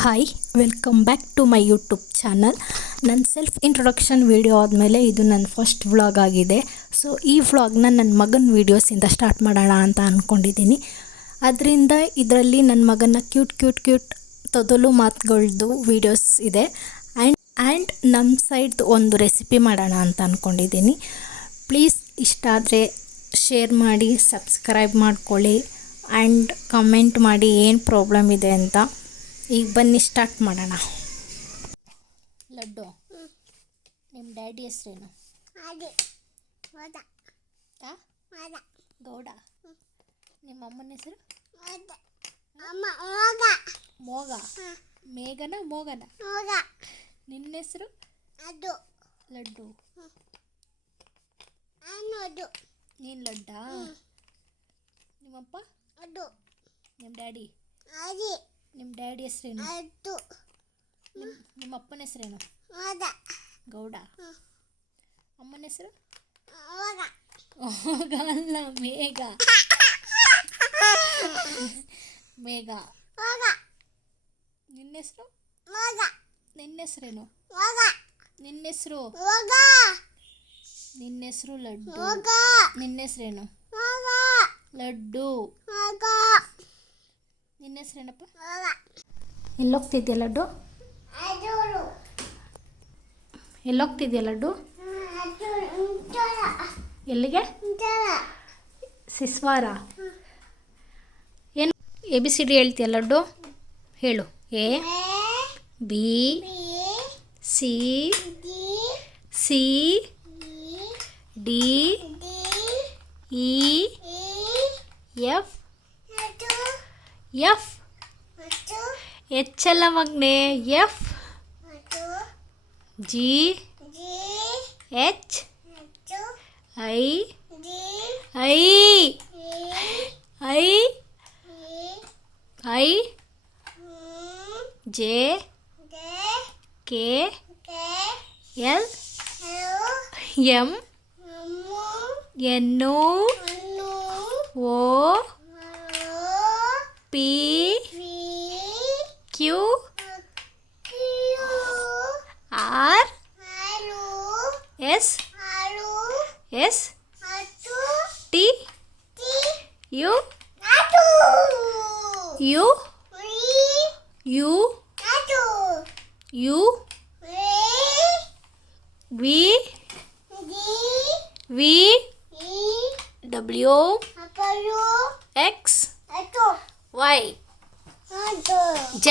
Hi, welcome back to my YouTube channel. ನನ್ನ self introduction video ಆದಮೇಲೆ ಇದು ನನ್ನ ಫಸ್ಟ್ ವ್ಲಾಗ್ ಆಗಿದೆ. ಸೊ ಈ ವ್ಲಾಗ್ನ ನನ್ನ ಮಗನ ವೀಡಿಯೋಸಿಂದ ಸ್ಟಾರ್ಟ್ ಮಾಡೋಣ ಅಂತ ಅಂದ್ಕೊಂಡಿದ್ದೀನಿ. ಅದರಿಂದ ಇದರಲ್ಲಿ ನನ್ನ ಮಗನ ಕ್ಯೂಟ್ ತೊದಲು ಮಾತುಗಳದ್ದು ವೀಡಿಯೋಸ್ ಇದೆ. ಆ್ಯಂಡ್ ನಮ್ಮ ಸೈಡ್ದು ಒಂದು ರೆಸಿಪಿ ಮಾಡೋಣ ಅಂತ ಅಂದ್ಕೊಂಡಿದ್ದೀನಿ. ಪ್ಲೀಸ್ ಇಷ್ಟ ಆದರೆ ಶೇರ್ ಮಾಡಿ, ಸಬ್ಸ್ಕ್ರೈಬ್ ಮಾಡ್ಕೊಳ್ಳಿ ಆ್ಯಂಡ್ ಕಮೆಂಟ್ ಮಾಡಿ ಏನು ಪ್ರಾಬ್ಲಮ್ ಇದೆ ಅಂತ. ಈಗ ಬನ್ನಿ ಸ್ಟಾರ್ಟ್ ಮಾಡೋಣ. ಲಡ್ಡು, ನಿಮ್ಮ ಡ್ಯಾಡಿ ಹೆಸ್ರೇನು? ಗೌಡ. ನಿಮ್ಮ ಅಮ್ಮನ ಹೆಸರು? ಮೋಗ. ಮೇಘನ ಮೋಗನ? ನಿನ್ನ ಹೆಸರು? ಲಡ್ಡು. ನೀನು ಲಡ್ಡಾ? ನಿಮ್ಮಪ್ಪ? ನಿಮ್ಮ ಡ್ಯಾಡಿ? ನಿಮ್ಮ ಡ್ಯಾಡಿ ಹೆಸ್ರೇನು? ನಿಮ್ಮ ಅಪ್ಪನ ಹೆಸ್ರೇನು? ಗೌಡ. ಅಮ್ಮನ ಹೆಸರು? ಅಲ್ಲ, ಮೇಘ. ಮೇಘ. ನಿನ್ನ ಹೆಸರು? ನಿನ್ನ ಹೆಸ್ರೇನು? ನಿನ್ನ ಹೆಸರು? ನಿನ್ನ ಹೆಸರು ಲಡ್ಡು. ನಿನ್ನ ಹೆಸ್ರೇನು? ಲಡ್ಡು. ನಿನ್ನ ಹೆಸ್ರೇನಪ್ಪ? ಎಲ್ಲೋಗ್ತಿದ್ಯಾ ಲಡ್ಡು? ಎಲ್ಲೋಗ್ತಿದ್ಯಾ ಲಡ್ಡು? ಎಲ್ಲಿಗೆ? ಸಿಸ್ವಾರ. ಏನು ABCD ಹೇಳ್ತೀಯ ಲಡ್ಡು? ಹೇಳು. A B C D E F ಹೆಚ್ಚಲ್ಲ ಮಗನೇ. F G H I J K L M N O P Q R S T U V W X Y Z.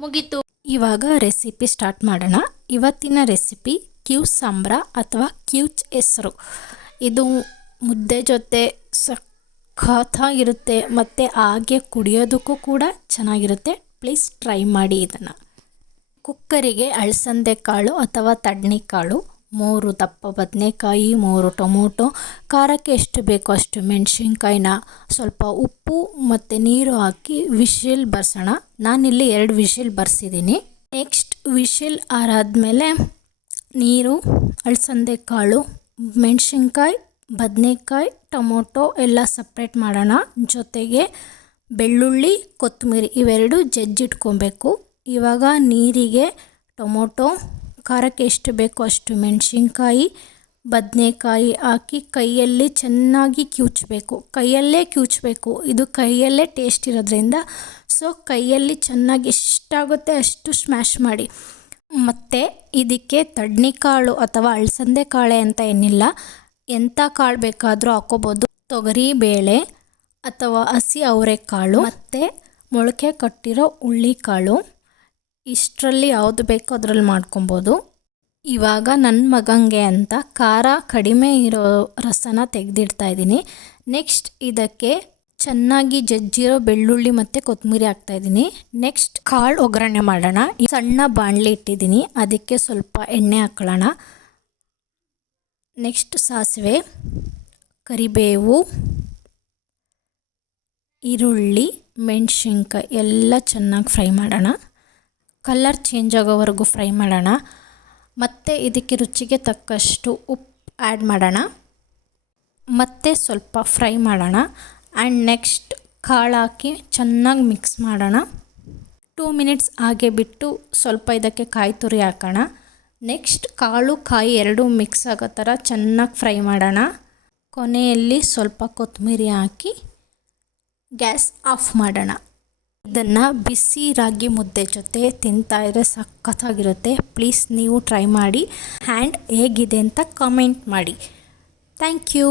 ಮುಗೀತು. ಇವಾಗ ರೆಸಿಪಿ ಸ್ಟಾರ್ಟ್ ಮಾಡೋಣ. ಇವತ್ತಿನ ರೆಸಿಪಿ ಕ್ಯೂಚ್ ಸಾಂಬ್ರ ಅಥವಾ ಕ್ಯೂಚ್ ಹೆಸರು. ಇದು ಮುದ್ದೆ ಜೊತೆ ಸಖತ್ತಾಗಿರುತ್ತೆ ಮತ್ತು ಹಾಗೆ ಕುಡಿಯೋದಕ್ಕೂ ಕೂಡ ಚೆನ್ನಾಗಿರುತ್ತೆ. ಪ್ಲೀಸ್ ಟ್ರೈ ಮಾಡಿ ಇದನ್ನು. ಕುಕ್ಕರಿಗೆ ಅಳಸಂದೆ ಕಾಳು ಅಥವಾ ತಡ್ನಿಕಾಳು, 3 ದಪ್ಪ ಬದನೆಕಾಯಿ, 3 ಟೊಮೊಟೊ, ಖಾರಕ್ಕೆ ಎಷ್ಟು ಬೇಕೋ ಅಷ್ಟು ಮೆಣಸಿನ್ಕಾಯಿನ, ಸ್ವಲ್ಪ ಉಪ್ಪು ಮತ್ತು ನೀರು ಹಾಕಿ ವಿಶಿಲ್ ಬರ್ಸೋಣ. ನಾನಿಲ್ಲಿ 2 ವಿಶಿಲ್ ಬರ್ಸಿದ್ದೀನಿ. ನೆಕ್ಸ್ಟ್ ವಿಶಿಲ್ ಆರಾದಮೇಲೆ ನೀರು, ಅಳಸಂದೆ ಕಾಳು, ಮೆಣಸಿನ್ಕಾಯಿ, ಬದನೆಕಾಯಿ, ಟೊಮೊಟೊ ಎಲ್ಲ ಸಪ್ರೇಟ್ ಮಾಡೋಣ. ಜೊತೆಗೆ ಬೆಳ್ಳುಳ್ಳಿ, ಕೊತ್ತಂಬರಿ ಇವೆರಡು ಜಜ್ಜಿಟ್ಕೊಬೇಕು. ಇವಾಗ ನೀರಿಗೆ ಟೊಮೊಟೊ, ಖಾರಕ್ಕೆ ಎಷ್ಟು ಬೇಕೋ ಅಷ್ಟು ಮೆಣಸಿನ್ಕಾಯಿ, ಬದನೆಕಾಯಿ ಹಾಕಿ ಕೈಯಲ್ಲಿ ಚೆನ್ನಾಗಿ ಕಿವುಚಬೇಕು. ಕೈಯಲ್ಲೇ ಕಿವುಚಬೇಕು. ಇದು ಕೈಯಲ್ಲೇ ಟೇಸ್ಟ್ ಇರೋದ್ರಿಂದ ಸೊ ಕೈಯಲ್ಲಿ ಚೆನ್ನಾಗಿ ಎಷ್ಟಾಗುತ್ತೆ ಅಷ್ಟು ಸ್ಮ್ಯಾಶ್ ಮಾಡಿ. ಮತ್ತು ಇದಕ್ಕೆ ತಡ್ನಿಕಾಳು ಅಥವಾ ಅಳಸಂದೆ ಕಾಳೆ ಅಂತ ಏನಿಲ್ಲ, ಎಂಥ ಕಾಳು ಬೇಕಾದರೂ ಹಾಕ್ಕೋಬೋದು. ತೊಗರಿ ಬೇಳೆ ಅಥವಾ ಹಸಿ ಅವರೆಕಾಳು ಮತ್ತು ಮೊಳಕೆ ಕಟ್ಟಿರೋ ಹುಳ್ಳಿಕಾಳು, ಇಷ್ಟರಲ್ಲಿ ಯಾವುದು ಬೇಕೋ ಅದರಲ್ಲಿ ಮಾಡ್ಕೊಬೋದು. ಇವಾಗ ನನ್ನ ಮಗಂಗೆ ಅಂತ ಖಾರ ಕಡಿಮೆ ಇರೋ ರಸನ ತೆಗೆದಿಡ್ತಾ ಇದ್ದೀನಿ. ನೆಕ್ಸ್ಟ್ ಇದಕ್ಕೆ ಚೆನ್ನಾಗಿ ಜಜ್ಜಿರೋ ಬೆಳ್ಳುಳ್ಳಿ ಮತ್ತು ಕೊತ್ತಂಬರಿ ಹಾಕ್ತಾಯಿದ್ದೀನಿ. ನೆಕ್ಸ್ಟ್ ಕಾಳು ಒಗ್ಗರಣೆ ಮಾಡೋಣ. ಸಣ್ಣ ಬಾಣಲೆ ಇಟ್ಟಿದ್ದೀನಿ, ಅದಕ್ಕೆ ಸ್ವಲ್ಪ ಎಣ್ಣೆ ಹಾಕೊಳ್ಳೋಣ. ನೆಕ್ಸ್ಟ್ ಸಾಸಿವೆ, ಕರಿಬೇವು, ಈರುಳ್ಳಿ, ಮೆಣಸಿನ್ಕಾಯಿ ಎಲ್ಲ ಚೆನ್ನಾಗಿ ಫ್ರೈ ಮಾಡೋಣ. ಕಲರ್ ಚೇಂಜ್ ಆಗೋವರೆಗೂ ಫ್ರೈ ಮಾಡೋಣ. ಮತ್ತು ಇದಕ್ಕೆ ರುಚಿಗೆ ತಕ್ಕಷ್ಟು ಉಪ್ಪು ಆ್ಯಡ್ ಮಾಡೋಣ. ಮತ್ತು ಸ್ವಲ್ಪ ಫ್ರೈ ಮಾಡೋಣ. ಆ್ಯಂಡ್ ನೆಕ್ಸ್ಟ್ ಕಾಳು ಹಾಕಿ ಚೆನ್ನಾಗಿ ಮಿಕ್ಸ್ ಮಾಡೋಣ. 2 ಮಿನಿಟ್ಸ್ ಹಾಗೆ ಬಿಟ್ಟು ಸ್ವಲ್ಪ ಇದಕ್ಕೆ ಕಾಯಿ ತುರಿ ಹಾಕೋಣ. ನೆಕ್ಸ್ಟ್ ಕಾಳು ಕಾಯಿ ಎರಡೂ ಮಿಕ್ಸ್ ಆಗೋ ಥರ ಚೆನ್ನಾಗಿ ಫ್ರೈ ಮಾಡೋಣ. ಕೊನೆಯಲ್ಲಿ ಸ್ವಲ್ಪ ಕೊತ್ತಂಬರಿ ಹಾಕಿ ಗ್ಯಾಸ್ ಆಫ್ ಮಾಡೋಣ. ಇದನ್ನು ಬಿಸಿ ರಾಗಿ ಮುದ್ದೆ ಜೊತೆ ತಿಂತಾಯಿದ್ರೆ ಸಖತ್ತಾಗಿರುತ್ತೆ. ಪ್ಲೀಸ್ ನೀವು ಟ್ರೈ ಮಾಡಿ ಆ್ಯಂಡ್ ಹೇಗಿದೆ ಅಂತ ಕಾಮೆಂಟ್ ಮಾಡಿ. Thank you.